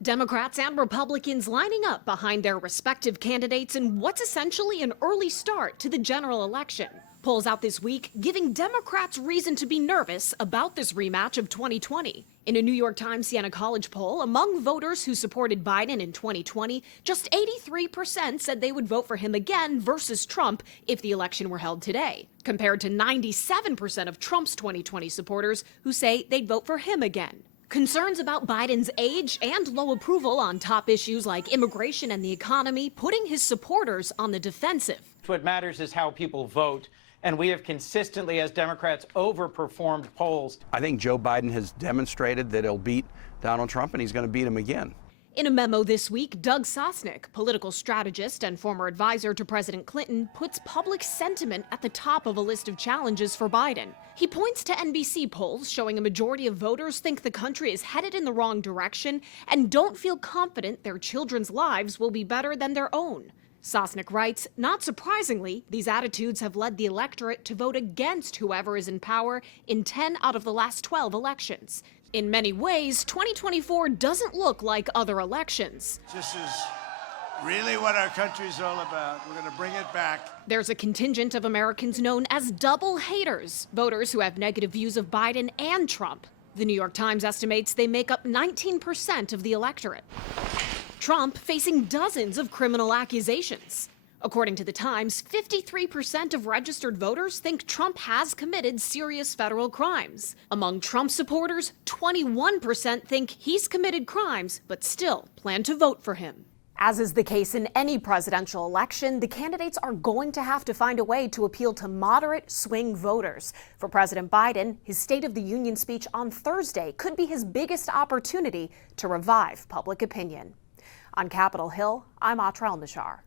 Democrats and Republicans lining up behind their respective candidates in what's essentially an early start to the general election. Polls out this week giving Democrats reason to be nervous about this rematch of 2020. In a New York Times Siena College poll, among voters who supported Biden in 2020, just 83% said they would vote for him again versus Trump if the election were held today, compared to 97% of Trump's 2020 supporters who say they'd vote for him again. Concerns about Biden's age and low approval on top issues like immigration and the economy, putting his supporters on the defensive. What matters is how people vote, and we have consistently, as Democrats, overperformed polls. I think Joe Biden has demonstrated that he'll beat Donald Trump, and he's going to beat him again. In a memo this week, Doug Sosnick, political strategist and former advisor to President Clinton, puts public sentiment at the top of a list of challenges for Biden. He points to NBC polls showing a majority of voters think the country is headed in the wrong direction and don't feel confident their children's lives will be better than their own. Sosnick writes, not surprisingly, these attitudes have led the electorate to vote against whoever is in power in 10 out of the last 12 elections. In many ways, 2024 doesn't look like other elections. This is really what our country's all about. We're going to bring it back. There's a contingent of Americans known as double haters, voters who have negative views of Biden and Trump. The New York Times estimates they make up 19% of the electorate. Trump facing dozens of criminal accusations. According to the Times, 53% of registered voters think Trump has committed serious federal crimes. Among Trump supporters, 21% think he's committed crimes, but still plan to vote for him. As is the case in any presidential election, the candidates are going to have to find a way to appeal to moderate swing voters. For President Biden, his State of the Union speech on Thursday could be his biggest opportunity to revive public opinion. On Capitol Hill, I'm Atrell Nashar.